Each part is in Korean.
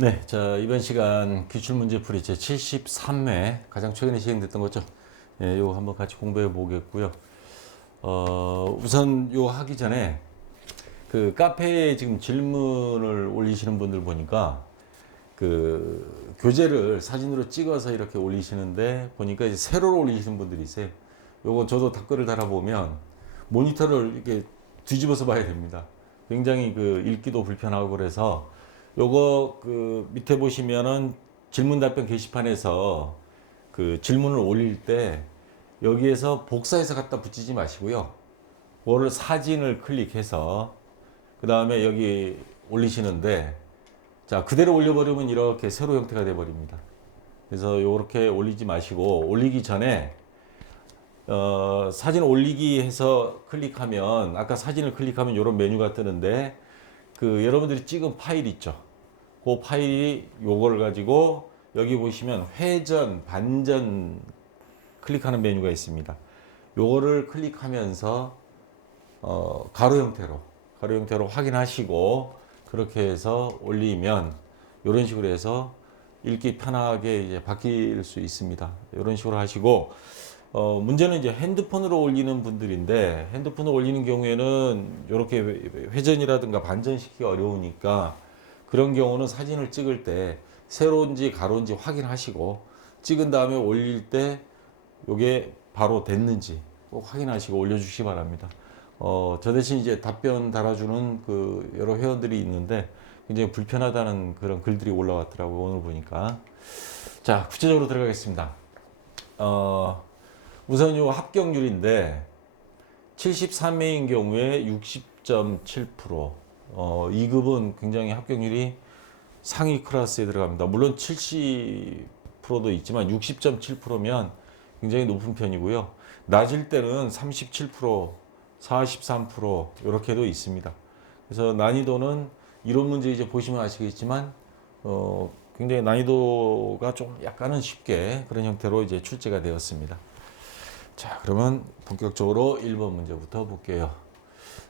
네, 자, 이번 시간 기출문제풀이 제 73회 가장 최근에 시행됐던 거죠. 예, 요거 한번 같이 공부해 보겠고요. 우선 요 하기 전에 그 카페에 지금 질문을 올리시는 분들 보니까 그 교재를 사진으로 찍어서 이렇게 올리시는데 보니까 이제 세로로 올리시는 분들이 있어요. 요거 저도 댓글을 달아보면 모니터를 이렇게 뒤집어서 봐야 됩니다. 굉장히 그 읽기도 불편하고 그래서 요거 그 밑에 보시면은 질문 답변 게시판에서 그 질문을 올릴 때 여기에서 복사해서 갖다 붙이지 마시고요. 그거를 사진을 클릭해서 그 다음에 여기 올리시는데 자 그대로 올려버리면 이렇게 세로 형태가 돼 버립니다. 그래서 요렇게 올리지 마시고 올리기 전에 사진 올리기 해서 클릭하면 아까 사진을 클릭하면 이런 메뉴가 뜨는데 그 여러분들이 찍은 파일 있죠. 그 파일이 요걸 가지고 여기 보시면 회전, 반전 클릭하는 메뉴가 있습니다. 요거를 클릭하면서 가로 형태로 확인하시고 그렇게 해서 올리면 이런 식으로 해서 읽기 편하게 이제 바뀔 수 있습니다. 이런 식으로 하시고 문제는 이제 핸드폰으로 올리는 분들인데 핸드폰으로 올리는 경우에는 이렇게 회전이라든가 반전시키기 어려우니까 그런 경우는 사진을 찍을 때 세로인지 가로인지 확인하시고 찍은 다음에 올릴 때 이게 바로 됐는지 꼭 확인하시고 올려주시기 바랍니다. 저 대신 이제 답변 달아주는 그 여러 회원들이 있는데 굉장히 불편하다는 그런 글들이 올라왔더라고요. 오늘 보니까. 자, 구체적으로 들어가겠습니다. 우선 요 합격률인데 73회인 경우에 60.7%. 2급은 굉장히 합격률이 상위 클래스에 들어갑니다. 물론 70%도 있지만 60.7%면 굉장히 높은 편이고요. 낮을 때는 37%, 43% 이렇게도 있습니다. 그래서 난이도는 이론 문제 이제 보시면 아시겠지만 굉장히 난이도가 좀 약간은 쉽게 그런 형태로 이제 출제가 되었습니다. 자, 그러면 본격적으로 1번 문제부터 볼게요.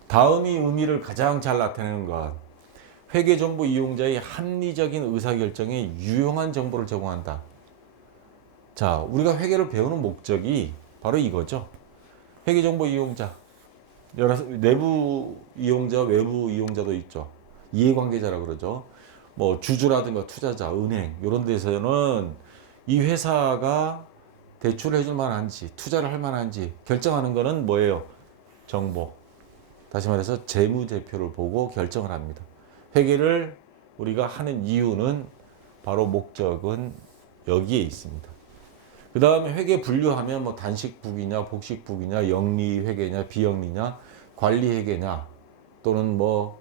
다음이 의미를 가장 잘 나타내는 것. 회계정보 이용자의 합리적인 의사결정에 유용한 정보를 제공한다. 자, 우리가 회계를 배우는 목적이 바로 이거죠. 회계정보 이용자. 여러 내부 이용자, 외부 이용자도 있죠. 이해관계자라고 그러죠. 뭐 주주라든가 투자자, 은행 이런 데서는 이 회사가 대출을 해줄 만한지 투자를 할 만한지 결정하는 거는 뭐예요? 정보. 다시 말해서 재무제표를 보고 결정을 합니다. 회계를 우리가 하는 이유는 바로 목적은 여기에 있습니다. 그 다음에 회계 분류하면 뭐 단식북이냐 복식북이냐 영리회계냐 비영리냐 관리회계냐 또는 뭐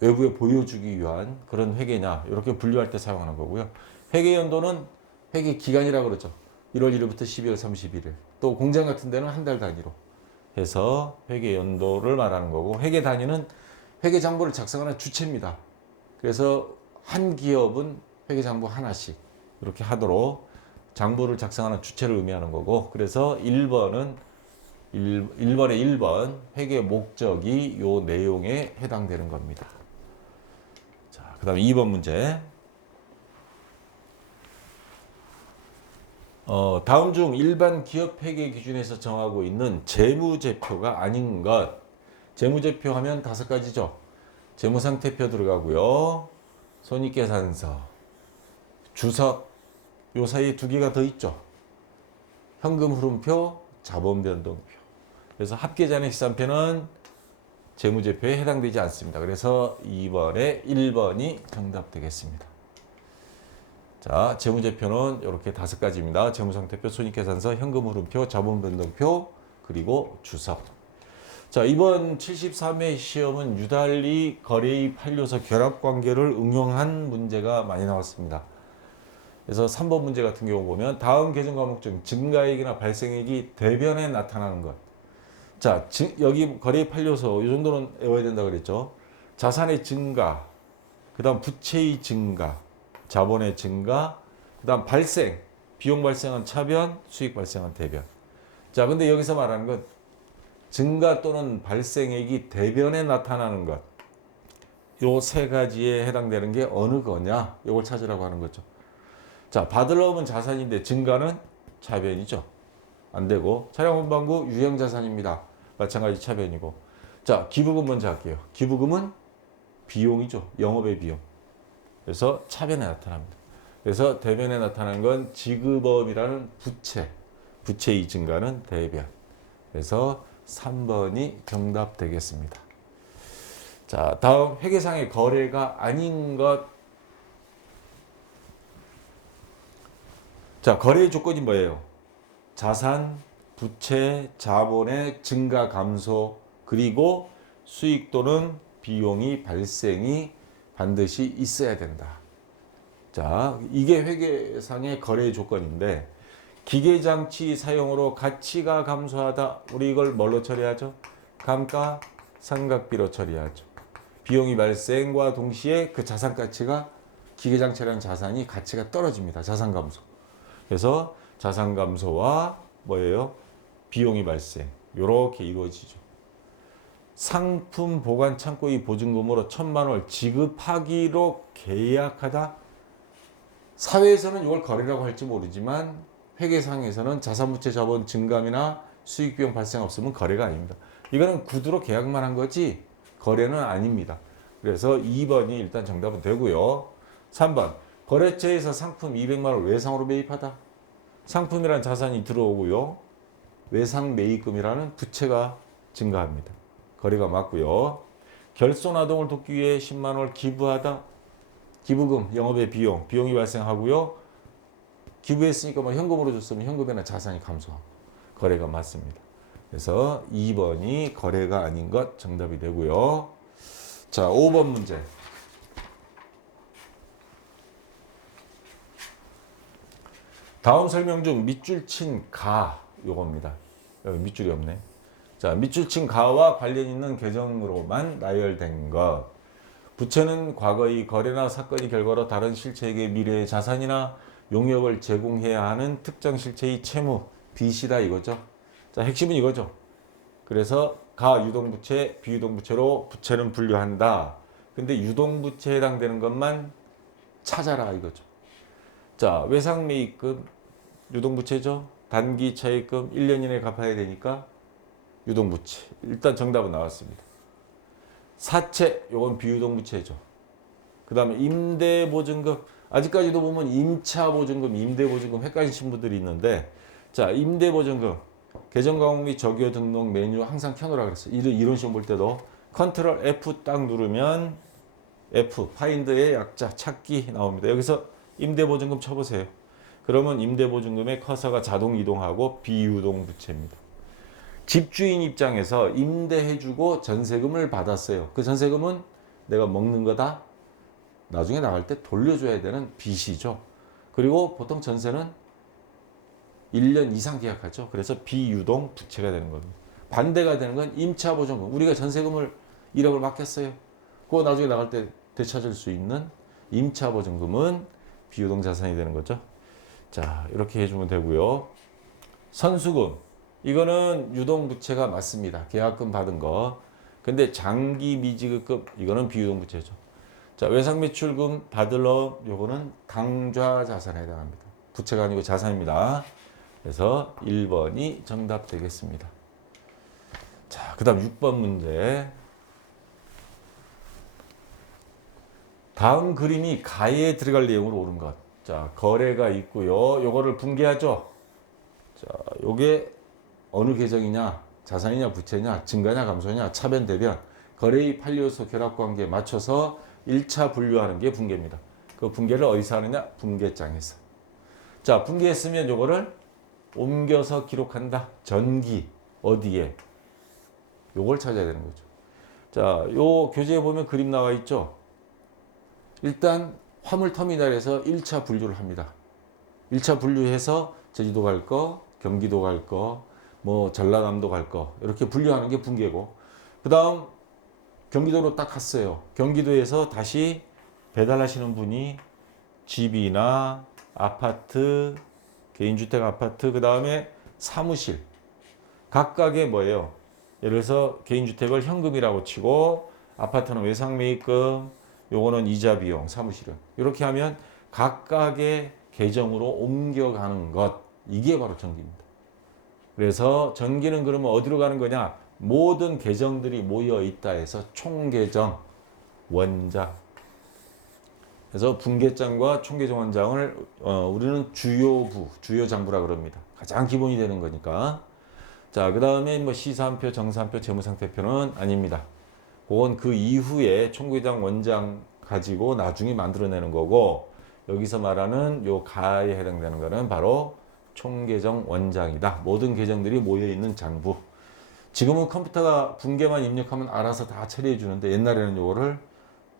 외부에 보여주기 위한 그런 회계냐 이렇게 분류할 때 사용하는 거고요. 회계연도는 회계기간이라고 그러죠. 1월 1일부터 12월 31일 또 공장 같은 데는 한 달 단위로 해서 회계연도를 말하는 거고 회계 단위는 회계장부를 작성하는 주체입니다. 그래서 한 기업은 회계장부 하나씩 이렇게 하도록 장부를 작성하는 주체를 의미하는 거고 그래서 1번은 1번의 1번 회계 목적이 요 내용에 해당되는 겁니다. 자, 그 다음에 2번 문제. 다음 중 일반 기업 회계 기준에서 정하고 있는 재무제표가 아닌 것. 재무제표 하면 5가지죠. 재무상태표 들어가고요. 손익계산서, 주석, 요 사이에 2개가 더 있죠. 현금흐름표, 자본변동표. 그래서 합계잔의 시산표는 재무제표에 해당되지 않습니다. 그래서 2번에 1번이 정답 되겠습니다. 자, 재무제표는 이렇게 5가지입니다. 재무상태표, 손익계산서, 현금흐름표, 자본변동표, 그리고 주석. 자, 이번 73회 시험은 유달리 거래의 판료서 결합관계를 응용한 문제가 많이 나왔습니다. 그래서 3번 문제 같은 경우 보면 다음 계정 과목 중 증가액이나 발생액이 대변에 나타나는 것. 자, 여기 거래의 판료서 이 정도는 외워야 된다 그랬죠. 자산의 증가, 그 다음 부채의 증가, 자본의 증가, 그 다음 발생, 비용 발생한 차변, 수익 발생한 대변. 자, 근데 여기서 말하는 것 증가 또는 발생액이 대변에 나타나는 것. 요 세 가지에 해당되는 게 어느 거냐? 이걸 찾으라고 하는 거죠. 자, 받을 놈은 자산인데 증가는 차변이죠. 안 되고 차량운반구 유형자산입니다. 마찬가지 차변이고. 자, 기부금 먼저 할게요. 기부금은 비용이죠. 영업의 비용. 그래서 차변에 나타납니다. 그래서 대변에 나타나는 건 지급업이라는 부채. 부채의 증가는 대변. 그래서 3번이 정답 되겠습니다. 자, 다음 회계상의 거래가 아닌 것. 자, 거래의 조건이 뭐예요? 자산, 부채, 자본의 증가 감소, 그리고 수익 또는 비용이 발생이 반드시 있어야 된다. 자, 이게 회계상의 거래의 조건인데, 기계장치 사용으로 가치가 감소하다. 우리 이걸 뭘로 처리하죠? 감가상각비로 처리하죠. 비용이 발생과 동시에 그 자산 가치가, 기계장치라는 자산이 가치가 떨어집니다. 자산 감소. 그래서 자산 감소와 뭐예요? 비용이 발생. 요렇게 이루어지죠. 상품 보관 창고의 보증금으로 1,000만 원을 지급하기로 계약하다. 사회에서는 이걸 거래라고 할지 모르지만 회계상에서는 자산부채 자본 증감이나 수익 비용 발생 없으면 거래가 아닙니다. 이거는 구두로 계약만 한 거지 거래는 아닙니다. 그래서 2번이 일단 정답은 되고요. 3번 거래처에서 상품 200만 원을 외상으로 매입하다. 상품이란 자산이 들어오고요. 외상 매입금이라는 부채가 증가합니다. 거래가 맞고요. 결손아동을 돕기 위해 10만 원을 기부하다. 기부금, 영업의 비용, 비용이 발생하고요. 기부했으니까 뭐 현금으로 줬으면 현금에는 자산이 감소하고 거래가 맞습니다. 그래서 2번이 거래가 아닌 것 정답이 되고요. 자, 5번 문제. 다음 설명 중 밑줄 친 가 요겁니다. 여기 밑줄이 없네. 자, 밑줄 친 가와 관련 있는 계정으로만 나열된 것. 부채는 과거의 거래나 사건의 결과로 다른 실체에게 미래의 자산이나 용역을 제공해야 하는 특정 실체의 채무, 빚이다 이거죠. 자, 핵심은 이거죠. 그래서 가 유동부채, 비유동부채로 부채는 분류한다. 근데 유동부채에 해당되는 것만 찾아라 이거죠. 자, 외상매입금 유동부채죠. 단기 차입금 1년 이내에 갚아야 되니까 유동부채. 일단 정답은 나왔습니다. 사채, 요건 비유동부채죠. 그 다음에 임대보증금. 아직까지도 보면 임차보증금, 임대보증금 헷갈리신 분들이 있는데, 자, 임대보증금, 계정과목 및 적요 등록 메뉴 항상 켜놓으라 그랬어요. 이런 시험 볼 때도 컨트롤 F 딱 누르면 F, 파인드의 약자, 찾기 나옵니다. 여기서 임대보증금 쳐보세요. 그러면 임대보증금의 커서가 자동 이동하고 비유동부채입니다. 집주인 입장에서 임대해주고 전세금을 받았어요. 그 전세금은 내가 먹는 거다. 나중에 나갈 때 돌려줘야 되는 빚이죠. 그리고 보통 전세는 1년 이상 계약하죠. 그래서 비유동 부채가 되는 겁니다. 반대가 되는 건 임차보증금. 우리가 전세금을 1억을 맡겼어요. 그거 나중에 나갈 때 되찾을 수 있는 임차보증금은 비유동 자산이 되는 거죠. 자, 이렇게 해주면 되고요. 선수금. 이거는 유동부채가 맞습니다. 계약금 받은 거. 근데 장기 미지급금 이거는 비유동부채죠. 자, 외상매출금 받을 놈 요거는 당좌자산에 해당합니다. 부채가 아니고 자산입니다. 그래서 1번이 정답 되겠습니다. 자, 그 다음 6번 문제. 다음 그림이 가에 들어갈 내용으로 옳은 것. 자, 거래가 있고요. 요거를 분개하죠. 자, 요게 어느 계정이냐, 자산이냐, 부채냐, 증가냐, 감소냐, 차변, 대변, 거래의 8요소 결합관계에 맞춰서 1차 분류하는 게 분개입니다. 그 분개를 어디서 하느냐? 분개장에서. 자, 분개했으면 요거를 옮겨서 기록한다. 전기, 어디에? 요걸 찾아야 되는 거죠. 자, 요 교재에 보면 그림 나와 있죠? 일단 화물터미널에서 1차 분류를 합니다. 1차 분류해서 제주도 갈 거, 경기도 갈 거, 뭐 전라남도 갈 거 이렇게 분류하는 게 분개고, 그 다음 경기도로 딱 갔어요. 경기도에서 다시 배달하시는 분이 집이나 아파트, 개인주택 아파트, 그 다음에 사무실 각각의 뭐예요? 예를 들어서 개인주택을 현금이라고 치고 아파트는 외상매입금, 요거는 이자 비용, 사무실은. 이렇게 하면 각각의 계정으로 옮겨가는 것. 이게 바로 전기입니다. 그래서 전기는 그러면 어디로 가는 거냐? 모든 계정들이 모여 있다 해서 총계정 원장. 그래서 분계장과 총계정 원장을 우리는 주요부, 주요장부라 그럽니다. 가장 기본이 되는 거니까. 자, 그 다음에 뭐 시사한표, 정사한표, 재무상태표는 아닙니다. 그건 그 이후에 총계장 원장 가지고 나중에 만들어내는 거고, 여기서 말하는 요 가에 해당되는 거는 바로 총계정 원장이다. 모든 계정들이 모여 있는 장부. 지금은 컴퓨터가 분계만 입력하면 알아서 다 처리해 주는데, 옛날에는 요거를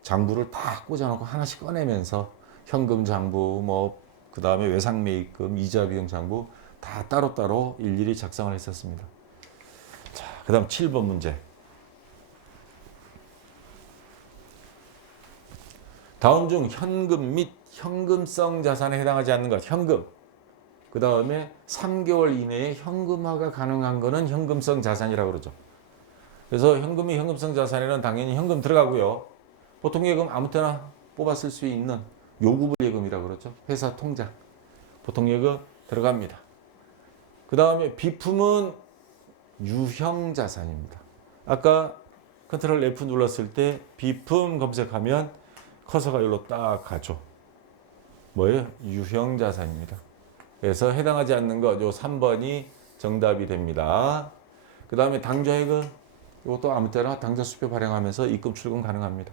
장부를 다 꽂아놓고 하나씩 꺼내면서 현금 장부, 뭐 그 다음에 외상매입금, 이자 비용 장부 다 따로따로 일일이 작성을 했었습니다. 자, 그 다음 7번 문제. 다음 중 현금 및 현금성 자산에 해당하지 않는 것, 현금. 그 다음에 3개월 이내에 현금화가 가능한 거는 현금성 자산이라고 그러죠. 그래서 현금이 현금성 자산에는 당연히 현금 들어가고요. 보통 예금 아무 때나 뽑아 쓸 수 있는 요구불 예금이라고 그러죠. 회사 통장. 보통 예금 들어갑니다. 그 다음에 비품은 유형 자산입니다. 아까 컨트롤 F 눌렀을 때 비품 검색하면 커서가 여기로 딱 가죠. 뭐예요? 유형 자산입니다. 그래서 해당하지 않는 것, 요 3번이 정답이 됩니다. 그 다음에 당좌예금, 이것도 아무 때나 당좌 수표 발행하면서 입금 출금 가능합니다.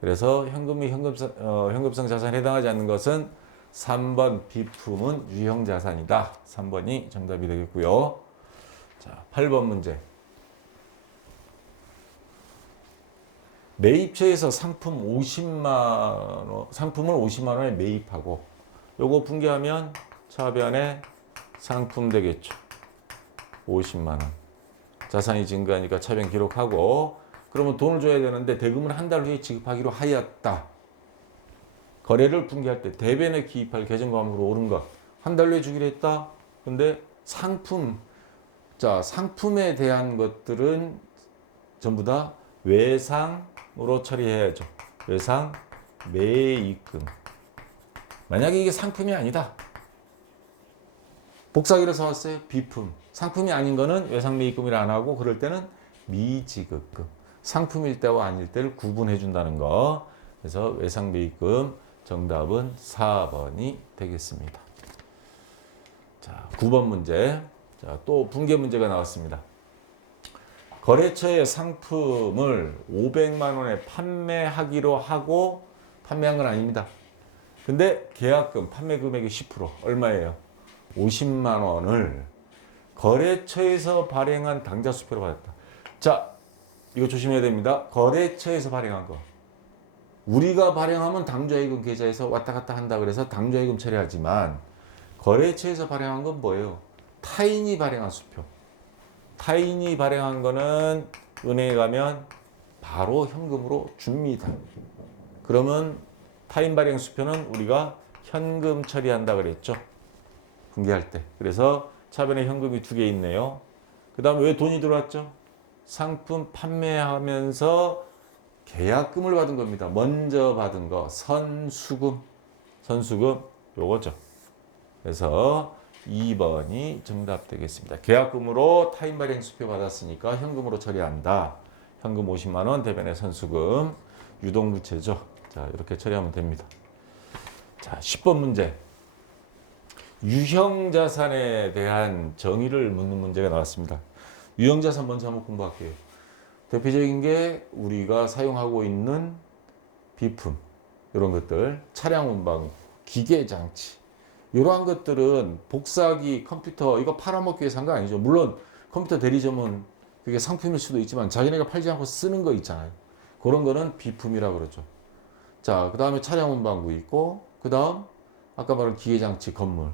그래서 현금이 현금성 자산에 해당하지 않는 것은 3번 비품은 유형 자산이다. 3번이 정답이 되겠고요. 자, 8번 문제. 매입처에서 상품을 50만 원에 매입하고 요거 분개하면 차변에 상품 되겠죠. 50만 원. 자산이 증가하니까 차변 기록하고, 그러면 돈을 줘야 되는데 대금을 한 달 후에 지급하기로 하였다. 거래를 분개할 때 대변에 기입할 계정과목으로 옳은 것. 한 달 후에 주기로 했다. 근데 상품에 대한 것들은 전부 다 외상으로 처리해야죠. 외상 매입금. 만약에 이게 상품이 아니다. 복사기로 사왔어요. 비품. 상품이 아닌 거는 외상 매입금이라 안 하고, 그럴 때는 미지급금. 상품일 때와 아닐 때를 구분해 준다는 거. 그래서 외상 매입금 정답은 4번이 되겠습니다. 자, 9번 문제. 자, 또 분개 문제가 나왔습니다. 거래처에 상품을 500만 원에 판매하기로 하고 판매한 건 아닙니다. 근데 계약금, 판매 금액의 10% 얼마예요? 50만 원을 거래처에서 발행한 당좌 수표로 받았다. 자, 이거 조심해야 됩니다. 거래처에서 발행한 거. 우리가 발행하면 당좌예금 계좌에서 왔다 갔다 한다 그래서 당좌예금 처리하지만, 거래처에서 발행한 건 뭐예요? 타인이 발행한 수표. 타인이 발행한 거는 은행에 가면 바로 현금으로 줍니다. 그러면 타인 발행 수표는 우리가 현금 처리한다 그랬죠. 분개할 때. 그래서 차변에 현금이 2개 있네요. 그 다음에 왜 돈이 들어왔죠? 상품 판매하면서 계약금을 받은 겁니다. 먼저 받은 거 선수금 요거죠. 그래서 2번이 정답 되겠습니다. 계약금으로 타인 발행 수표 받았으니까 현금으로 처리한다. 현금 50만 원 대변의 선수금 유동부채죠. 자, 이렇게 처리하면 됩니다. 자, 10번 문제. 유형자산에 대한 정의를 묻는 문제가 나왔습니다. 유형자산 먼저 한번 공부할게요. 대표적인 게 우리가 사용하고 있는 비품, 이런 것들, 차량 운방, 기계장치, 이러한 것들은 복사기, 컴퓨터, 이거 팔아먹기 위해서 한 거 아니죠. 물론 컴퓨터 대리점은 그게 상품일 수도 있지만 자기네가 팔지 않고 쓰는 거 있잖아요. 그런 거는 비품이라고 그러죠. 자, 그 다음에 차량 운반구 있고, 그 다음 아까 말한 기계장치, 건물.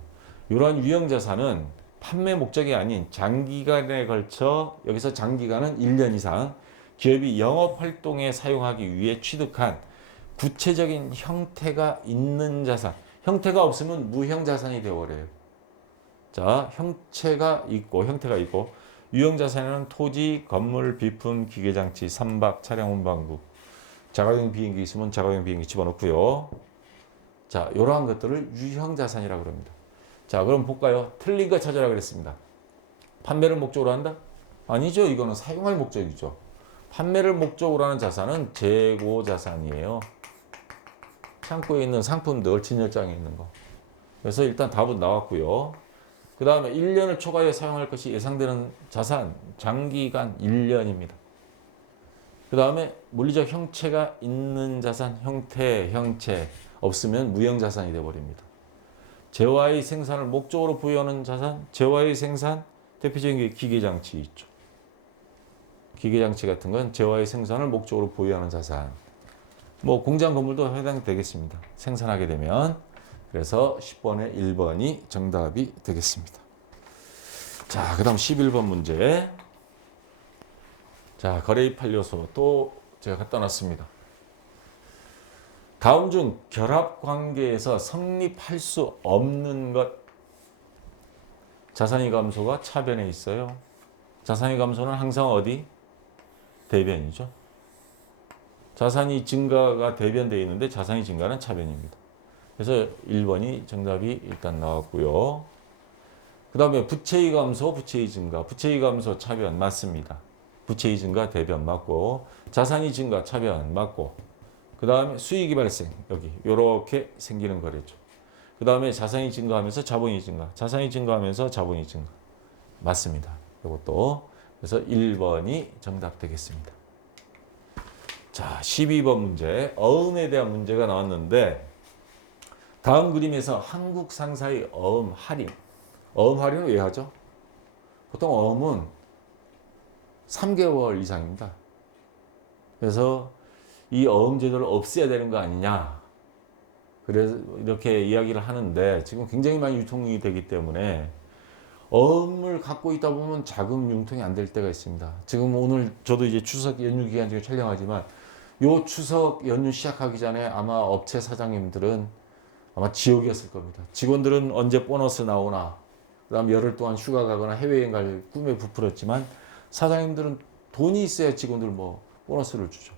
이러한 유형자산은 판매 목적이 아닌 장기간에 걸쳐, 여기서 장기간은 1년 이상 기업이 영업활동에 사용하기 위해 취득한 구체적인 형태가 있는 자산. 형태가 없으면 무형자산이 되어버려요. 자, 형태가 있고 유형자산에는 토지, 건물, 비품, 기계장치, 선박, 차량 운반구. 자가용 비행기 있으면 자가용 비행기 집어넣고요. 자, 이러한 것들을 유형자산이라고 합니다. 자, 그럼 볼까요? 틀린 거 찾아라 그랬습니다. 판매를 목적으로 한다? 아니죠. 이거는 사용할 목적이죠. 판매를 목적으로 하는 자산은 재고자산이에요. 창고에 있는 상품들, 진열장에 있는 거. 그래서 일단 답은 나왔고요. 그 다음에 1년을 초과해 사용할 것이 예상되는 자산, 장기간 1년입니다. 그 다음에 물리적 형체가 있는 자산, 형체 없으면 무형자산이 되어버립니다. 재화의 생산을 목적으로 부여하는 자산, 재화의 생산, 대표적인 게 기계장치 있죠. 기계장치 같은 건 재화의 생산을 목적으로 부여하는 자산. 뭐 공장 건물도 해당되겠습니다. 생산하게 되면. 그래서 10번에 1번이 정답이 되겠습니다. 자, 그 다음 11번 문제. 자, 거래입 판료소 또 제가 갖다 놨습니다. 다음 중 결합관계에서 성립할 수 없는 것. 자산의 감소가 차변에 있어요. 자산의 감소는 항상 어디? 대변이죠. 자산이 증가가 대변되어 있는데 자산이 증가는 차변입니다. 그래서 1번이 정답이 일단 나왔고요. 그 다음에 부채의 감소, 부채의 증가. 부채의 감소 차변 맞습니다. 부채의 증가 대변 맞고, 자산이 증가 차변 맞고, 그 다음에 수익이 발생 여기 이렇게 생기는 거래죠. 그 다음에 자산이 증가하면서 자본이 증가, 자산이 증가하면서 자본이 증가 맞습니다. 이것도. 그래서 1번이 정답 되겠습니다. 자, 12번 문제. 어음에 대한 문제가 나왔는데 다음 그림에서 한국 상사의 어음 할인. 어음 할인은 왜 하죠? 보통 어음은 3개월 이상입니다. 그래서 이 어음 제도를 없애야 되는 거 아니냐. 그래서 이렇게 이야기를 하는데 지금 굉장히 많이 유통이 되기 때문에 어음을 갖고 있다 보면 자금 융통이 안 될 때가 있습니다. 지금 오늘 저도 이제 추석 연휴 기간 중에 촬영하지만 요 추석 연휴 시작하기 전에 아마 업체 사장님들은 아마 지옥이었을 겁니다. 직원들은 언제 보너스 나오나, 그 다음 열흘 동안 휴가 가거나 해외여행 갈 꿈에 부풀었지만 사장님들은 돈이 있어야 직원들 뭐 보너스를 주죠.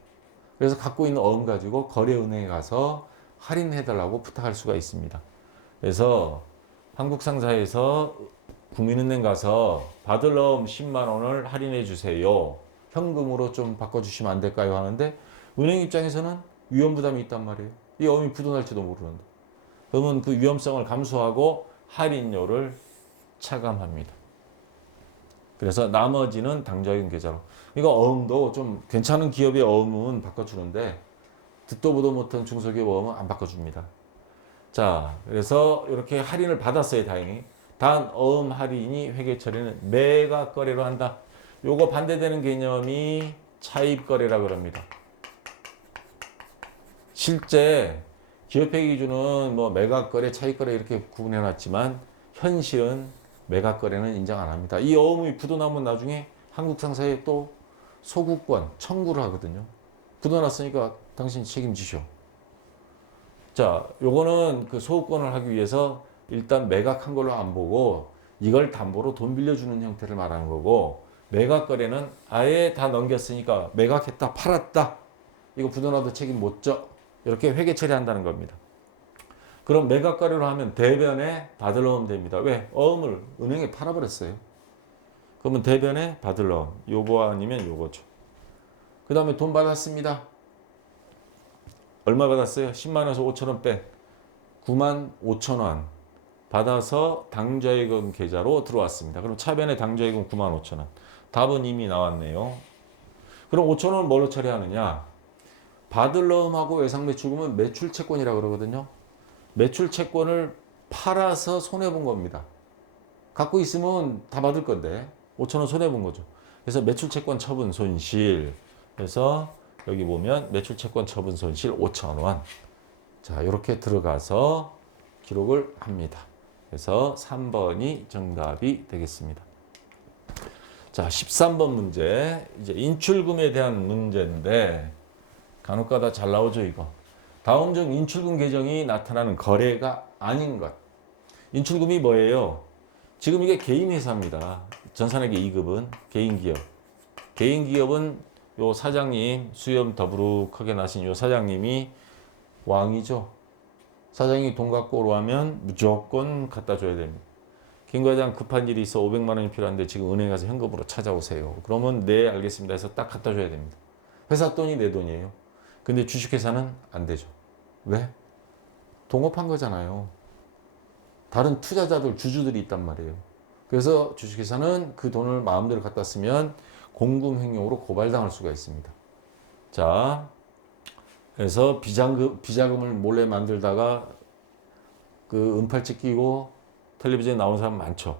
그래서 갖고 있는 어음 가지고 거래은행에 가서 할인해달라고 부탁할 수가 있습니다. 그래서 한국상사에서 국민은행 가서 받을 어음 10만 원을 할인해 주세요. 현금으로 좀 바꿔주시면 안 될까요? 하는데 은행 입장에서는 위험 부담이 있단 말이에요. 이 어음이 부도날지도 모르는데. 그러면 그 위험성을 감수하고 할인료를 차감합니다. 그래서 나머지는 당좌금 계좌로. 이거 어음도 좀 괜찮은 기업의 어음은 바꿔주는데 듣도 보도 못한 중소기업 어음은 안 바꿔줍니다. 자, 그래서 이렇게 할인을 받았어요, 다행히. 단 어음 할인이 회계 처리는 매각 거래로 한다. 요거 반대되는 개념이 차입 거래라 그럽니다. 실제 기업회계 기준은 뭐 매각 거래, 차입 거래 이렇게 구분해 놨지만 현실은 매각 거래는 인정 안 합니다. 이 어음이 부도나면 나중에 한국 상사에 또 소구권 청구를 하거든요. 부도났으니까 당신 책임지쇼. 자, 요거는 그 소구권을 하기 위해서 일단 매각한 걸로 안 보고 이걸 담보로 돈 빌려주는 형태를 말하는 거고, 매각 거래는 아예 다 넘겼으니까 매각했다, 팔았다. 이거 부도나도 책임 못 져. 이렇게 회계 처리한다는 겁니다. 그럼 매각 거래로 하면 대변에 받을 어음 됩니다. 왜? 어음을 은행에 팔아버렸어요. 그러면 대변에 받을 어음. 요거 아니면 요거죠. 그 다음에 돈 받았습니다. 얼마 받았어요? 10만 원에서 5천 원 뺀 9만 5천 원 받아서 당좌예금 계좌로 들어왔습니다. 그럼 차변에 당좌예금 9만 5천 원. 답은 이미 나왔네요. 그럼 5천 원을 뭘로 처리하느냐? 받을 어음하고 외상매출금은 매출채권이라고 그러거든요. 매출채권을 팔아서 손해본 겁니다. 갖고 있으면 다 받을 건데 5천 원 손해본 거죠. 그래서 매출채권 처분 손실. 그래서 여기 보면 매출채권 처분 손실 5천 원. 자, 이렇게 들어가서 기록을 합니다. 그래서 3번이 정답이 되겠습니다. 자, 13번 문제. 이제 인출금에 대한 문제인데 간혹가다 잘 나오죠, 이거. 다음 중 인출금 계정이 나타나는 거래가 아닌 것. 인출금이 뭐예요? 지금 이게 개인 회사입니다. 전산회계 2급은 개인 기업. 개인 기업은 요 사장님, 수염 더부룩하게 나신 요 사장님이 왕이죠. 사장이 돈 갖고 오라면 무조건 갖다 줘야 됩니다. 김 과장 급한 일이 있어 500만 원이 필요한데 지금 은행 가서 현금으로 찾아오세요. 그러면 네 알겠습니다 해서 딱 갖다 줘야 됩니다. 회사 돈이 내 돈이에요. 근데 주식회사는 안 되죠. 왜? 동업한 거잖아요. 다른 투자자들, 주주들이 있단 말이에요. 그래서 주식회사는 그 돈을 마음대로 갖다 쓰면 공금횡령으로 고발당할 수가 있습니다. 자, 그래서 비자금을 몰래 만들다가 그 은팔찌 끼고 텔레비전에 나온 사람 많죠.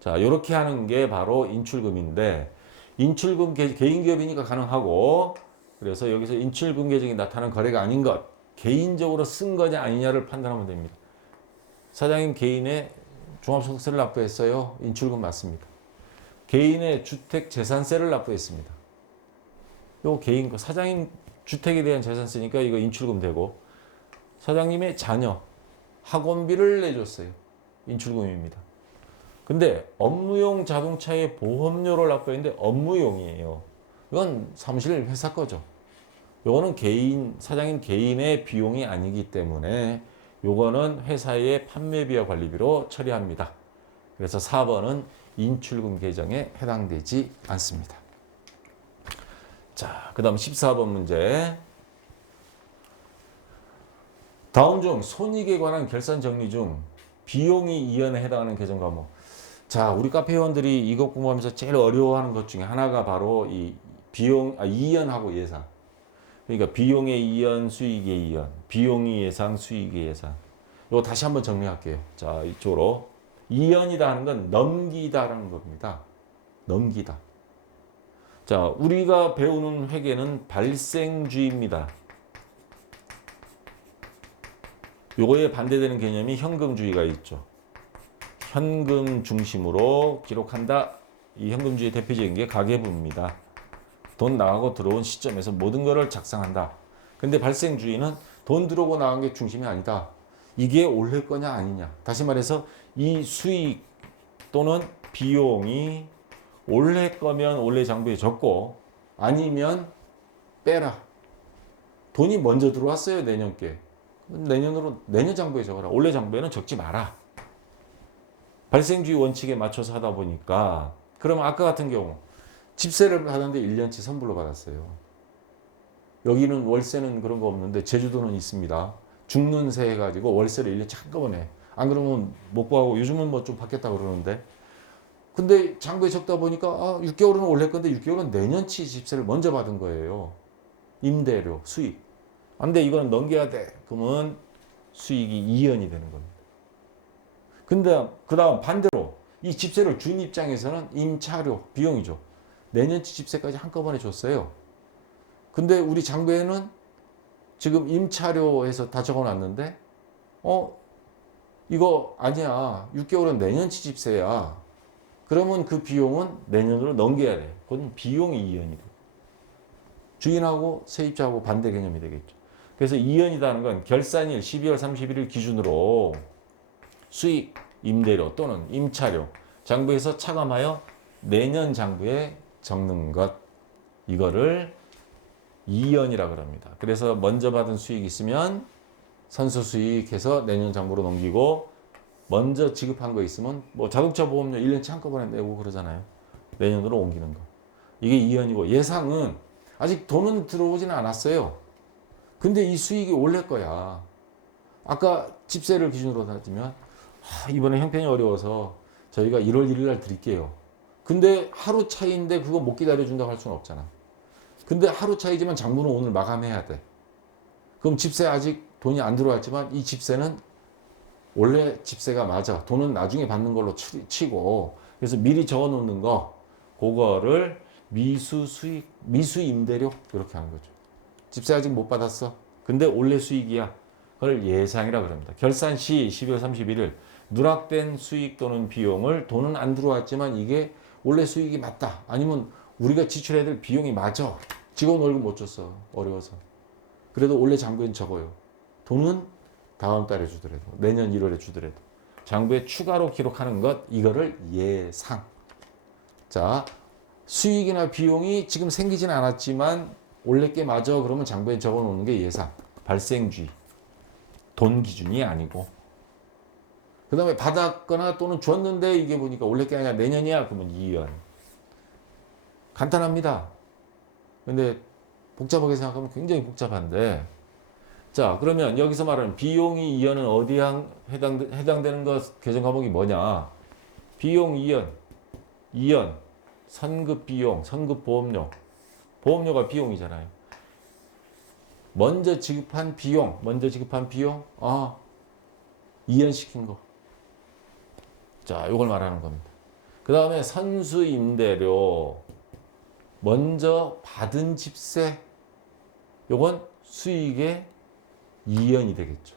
자, 이렇게 하는 게 바로 인출금인데, 인출금 개인 기업이니까 가능하고, 그래서 여기서 인출금 계정이 나타난 거래가 아닌 것, 개인적으로 쓴 거냐 아니냐를 판단하면 됩니다. 사장님 개인의 종합소득세를 납부했어요. 인출금 맞습니다. 개인의 주택 재산세를 납부했습니다. 요 개인 거 사장님 주택에 대한 재산세니까 이거 인출금 되고, 사장님의 자녀 학원비를 내줬어요. 인출금입니다. 근데 업무용 자동차의 보험료를 납부했는데 업무용이에요. 이건 사무실 회사 거죠. 요거는 사장님 개인의 비용이 아니기 때문에 요거는 회사의 판매비와 관리비로 처리합니다. 그래서 4번은 인출금 계정에 해당되지 않습니다. 자, 그 다음 14번 문제. 다음 중 손익에 관한 결산 정리 중 비용이 이연에 해당하는 계정 과목. 자, 우리 카페 회원들이 이것 공부하면서 제일 어려워하는 것 중에 하나가 바로 이 이연하고 예상. 그러니까 비용의 이연, 수익의 이연, 비용이 예상, 수익의 예상. 이거 다시 한번 정리할게요. 자, 이쪽으로. 이연이다 하는 건 넘기다라는 겁니다. 넘기다. 자, 우리가 배우는 회계는 발생주의입니다. 요거에 반대되는 개념이 현금주의가 있죠. 현금 중심으로 기록한다. 이 현금주의 대표적인 게 가계부입니다. 돈 나가고 들어온 시점에서 모든 것을 작성한다. 근데 발생주의는 돈 들어오고 나간 게 중심이 아니다. 이게 올해 거냐 아니냐. 다시 말해서 이 수익 또는 비용이 올해 거면 올해 장부에 적고 아니면 빼라. 돈이 먼저 들어왔어요. 내년 게. 내년 장부에 적어라. 올해 장부에는 적지 마라. 발생주의 원칙에 맞춰서 하다 보니까, 그러면 아까 같은 경우 집세를 받았는데 1년치 선불로 받았어요. 여기는 월세는 그런 거 없는데 제주도는 있습니다. 중눈세 해가지고 월세를 1년치 한꺼번에. 안 그러면 못 구하고, 요즘은 뭐 좀 받겠다 그러는데, 근데 장부에 적다 보니까 6개월은 올해 건데 6개월은 내년치 집세를 먼저 받은 거예요. 임대료, 수익. 근데 이건 넘겨야 돼. 그러면 수익이 이연이 되는 겁니다. 근데 그 다음 반대로 이 집세를 준 입장에서는 임차료, 비용이죠. 내년치 집세까지 한꺼번에 줬어요. 근데 우리 장부에는 지금 임차료에서 다 적어놨는데 이거 아니야. 6개월은 내년치 집세야. 그러면 그 비용은 내년으로 넘겨야 돼. 그건 비용이 이연이 돼. 주인하고 세입자하고 반대 개념이 되겠죠. 그래서 이연이라는 건 결산일 12월 31일 기준으로 수익, 임대료 또는 임차료 장부에서 차감하여 내년 장부에 적는 것, 이거를 이연이라 그럽니다. 그래서 먼저 받은 수익이 있으면 선수 수익해서 내년 장부로 넘기고, 먼저 지급한 거 있으면 뭐 자동차 보험료 1년치 한꺼번에 내고 그러잖아요. 내년으로 옮기는 거. 이게 이연이고, 예상은 아직 돈은 들어오지는 않았어요. 근데 이 수익이 올해 거야. 아까 집세를 기준으로 따지면 이번에 형편이 어려워서 저희가 1월 1일 날 드릴게요. 근데 하루 차이인데 그거 못 기다려준다고 할 수는 없잖아. 근데 하루 차이지만 장부는 오늘 마감해야 돼. 그럼 집세 아직 돈이 안 들어왔지만 이 집세는 원래 집세가 맞아. 돈은 나중에 받는 걸로 치고, 그래서 미리 적어 놓는 거, 그거를 미수 수익, 미수 임대료 이렇게 하는 거죠. 집세 아직 못 받았어. 근데 올해 수익이야. 그걸 예상이라 그럽니다. 결산 시 12월 31일 누락된 수익 또는 비용을, 돈은 안 들어왔지만 이게 올해 수익이 맞다. 아니면 우리가 지출해야 될 비용이 맞아. 직원 월급 못 줬어. 어려워서. 그래도 올해 장부엔 적어요. 돈은 다음 달에 주더라도, 내년 1월에 주더라도. 장부에 추가로 기록하는 것, 이거를 예상. 자, 수익이나 비용이 지금 생기진 않았지만 올릴 게 맞아 그러면 장부에 적어 놓는 게 예상, 발생주의, 돈 기준이 아니고. 그 다음에 받았거나 또는 줬는데 이게 보니까 올릴 게 아니라 내년이야 그러면 2년. 간단합니다. 근데 복잡하게 생각하면 굉장히 복잡한데, 자 그러면 여기서 말하는 비용이 2년은 어디에 해당되는 것 계정 과목이 뭐냐? 비용 2년 선급 비용, 선급 보험료. 보험료가 비용이잖아요. 먼저 지급한 비용, 2년 시킨 거. 자, 이걸 말하는 겁니다. 그 다음에 선수 임대료, 먼저 받은 집세, 요건 수익의 2년이 되겠죠.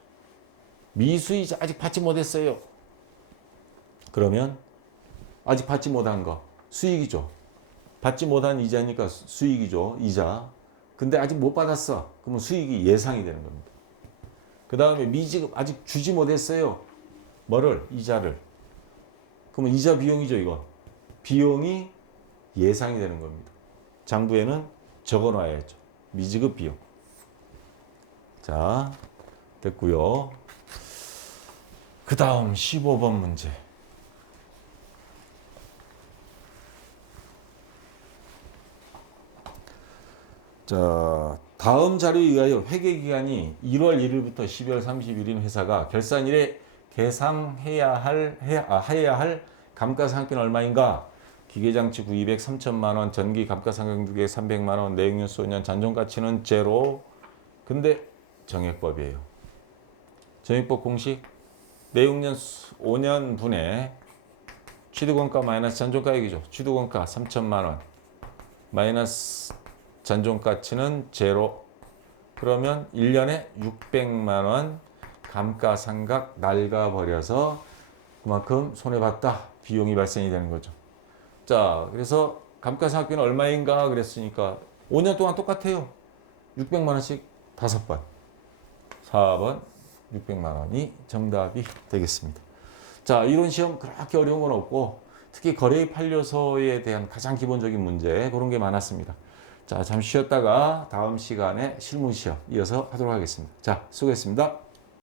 미수이자 아직 받지 못했어요. 그러면 아직 받지 못한 거 수익이죠. 받지 못한 이자니까 수익이죠. 이자. 근데 아직 못 받았어. 그러면 수익이 예상이 되는 겁니다. 그 다음에 미지급 아직 주지 못했어요. 뭐를? 이자를. 그러면 이자 비용이죠, 이거. 비용이 예상이 되는 겁니다. 장부에는 적어 놔야죠. 미지급 비용. 자, 됐고요. 그 다음 15번 문제. 자, 다음 자료에 의하여 회계기간이 1월 1일부터 12월 30일인 회사가 결산일에 계상해야 할 감가상각비는 얼마인가? 기계장치 구입액 3천만 원, 전기 감가상각비액 300만 원, 내용연수 5년, 잔존가치는 제로. 근데 정액법이에요. 정액법 공식 내용연수 5년분의 취득원가 마이너스 잔존가액이죠. 취득원가 3천만 원 마이너스 잔존가치는 제로. 그러면 1년에 600만 원 감가상각 낡아버려서 그만큼 손해봤다. 비용이 발생이 되는 거죠. 자, 그래서 감가상각비는 얼마인가 그랬으니까 5년 동안 똑같아요. 600만 원씩 5번. 4번 600만 원이 정답이 되겠습니다. 자, 이론 시험 그렇게 어려운 건 없고 특히 거래입 판례서에 대한 가장 기본적인 문제 그런 게 많았습니다. 자, 잠시 쉬었다가 다음 시간에 실무 시험 이어서 하도록 하겠습니다. 자, 수고했습니다.